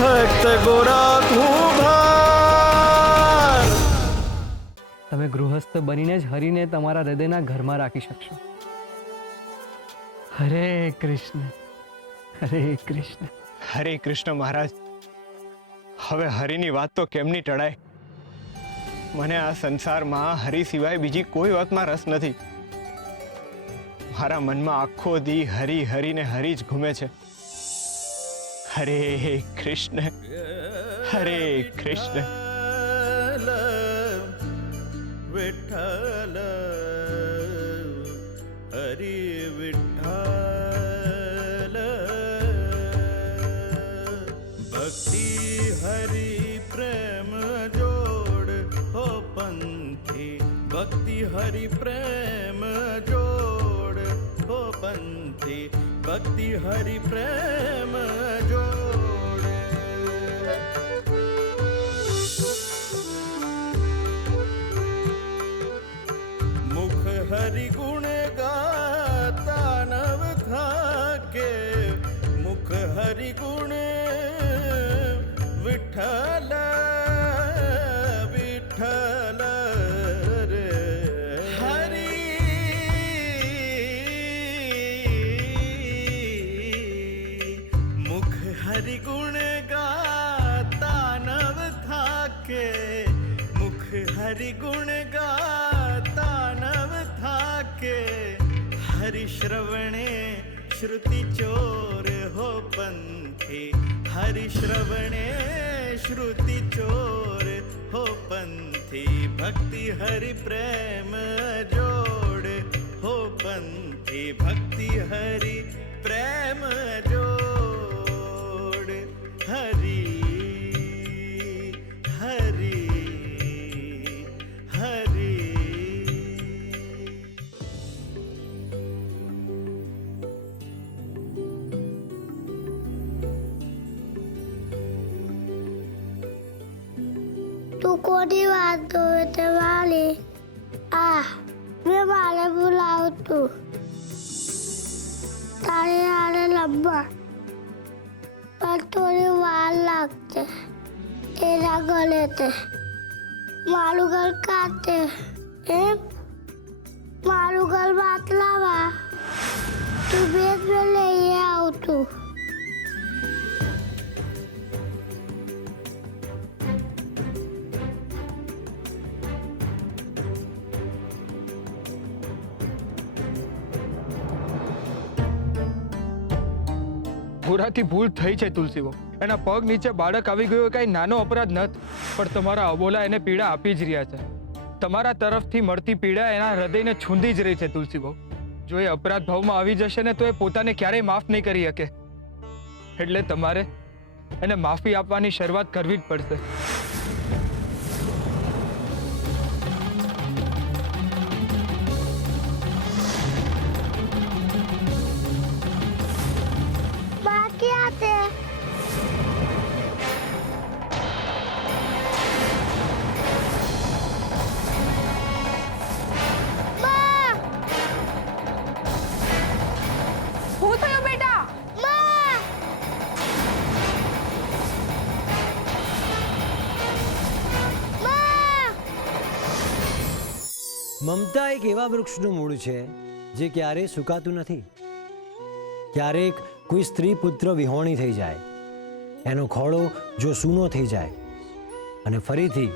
ભક્ત ગોરા કુંભાર. તમે ગૃહસ્થ બનીને જ હરિને તમારા હૃદયના ઘરમાં રાખી શકશો. હરે કૃષ્ણ, હરે કૃષ્ણ. હરે કૃષ્ણ મહારાજ. હવે હરિની વાત તો કેમની ટળાય. મને આ સંસારમાં હરિ સિવાય બીજી કોઈ વાતમાં રસ નથી. મારા મનમાં આખો દી હરિ હરિ ને હરિ જ ઘૂમે છે. હરે કૃષ્ણ, હરે કૃષ્ણ. વિઠ્ઠલ હરિ વિઠ્ઠલ. ભક્તિ હરિ પ્રેમ જોડ હો પંથી. ભક્તિ હરિ પ્રેમ જોડ હો પંથી. ભક્તિ હરિ પ્રેમ જોડ. મુખ હરિ ગુણ ગાતા નવ થાકે. મુખ હરિ ગુણ વિઠ્ઠલ વિઠ્ઠલ રે હરિ. મુખ હરિ ગુણ ગાતા નવ થાકે. મુખ હરિ ગુણ ગાતા નવ થાકે. હરિ શ્રવણે શ્રુતિ ચોર હો પંથી. હરિ શ્રવણે શ્રુતિ ચોર હો પંથી. ભક્તિ હરિ પ્રેમ જોડ હો પંથી. ભક્તિ હરિ પ્રેમ જોડ. હરિ હરિ હરિ. તું કોની વાત કરે તે વાલી? આ મેં મારે બોલાવતું તારે આને લંબા પણ થોડી વાર લાગશે. એના ગળે તે મારું ઘર કાતે એમ મારું ઘર બાતલાવા તું બેદ મેં લઈ આવતું. ગોરાથી ભૂલ થઈ છે તુલસીબો. એના પગ નીચે બાળક આવી ગયો એ કાંઈ નાનો અપરાધ નથી, પણ તમારા અબોલા એને પીડા આપી જ રહ્યા છે. તમારા તરફથી મળતી પીડા એના હૃદયને છૂંદી જ રહી છે તુલસીબો. જો એ અપરાધ ભાવમાં આવી જશે ને તો એ પોતાને ક્યારેય માફ નહીં કરી શકે. એટલે તમારે એને માફી આપવાની શરૂઆત કરવી જ પડશે. બાકી આતે શું થયું બેટા? મમતા એક એવા વૃક્ષનું મૂળ છે જે ક્યારેય સુકાતું નથી. ક્યારેક કોઈ સ્ત્રી પુત્ર વિહોણી થઈ જાય, એનો ખોળો જો સૂનો થઈ જાય અને ફરીથી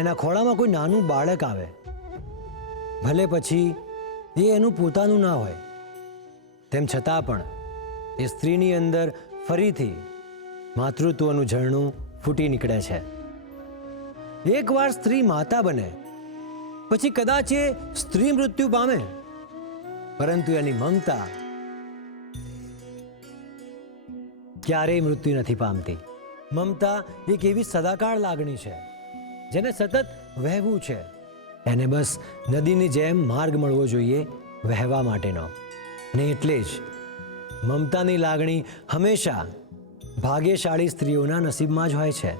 એના ખોળામાં કોઈ નાનું બાળક આવે, ભલે પછી એ એનું પોતાનું ના હોય, તેમ છતાં પણ એ સ્ત્રીની અંદર ફરીથી માતૃત્વનું ઝરણું ફૂટી નીકળે છે. એકવાર સ્ત્રી માતા બને પછી કદાચ એ સ્ત્રી મૃત્યુ પામે, પરંતુ એની મમતા ક્યારેય મૃત્યુ નથી પામતી. મમતા એક એવી સદાકાળ લાગણી છે જેને સતત વહેવું છે. એને બસ નદીની જેમ માર્ગ મળવો જોઈએ વહેવા માટેનો. ને એટલે જ મમતાની લાગણી હંમેશા ભાગ્યશાળી સ્ત્રીઓના નસીબમાં જ હોય છે.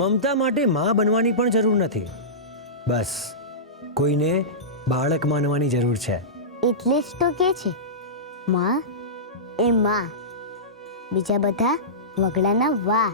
મમતા માટે મા બનવાની પણ જરૂર નથી, બસ કોઈને બાળક માનવાની જરૂર છે. એટલે જ તો કે છે માં એ માં, બીજા બધા વગડાના વાહ.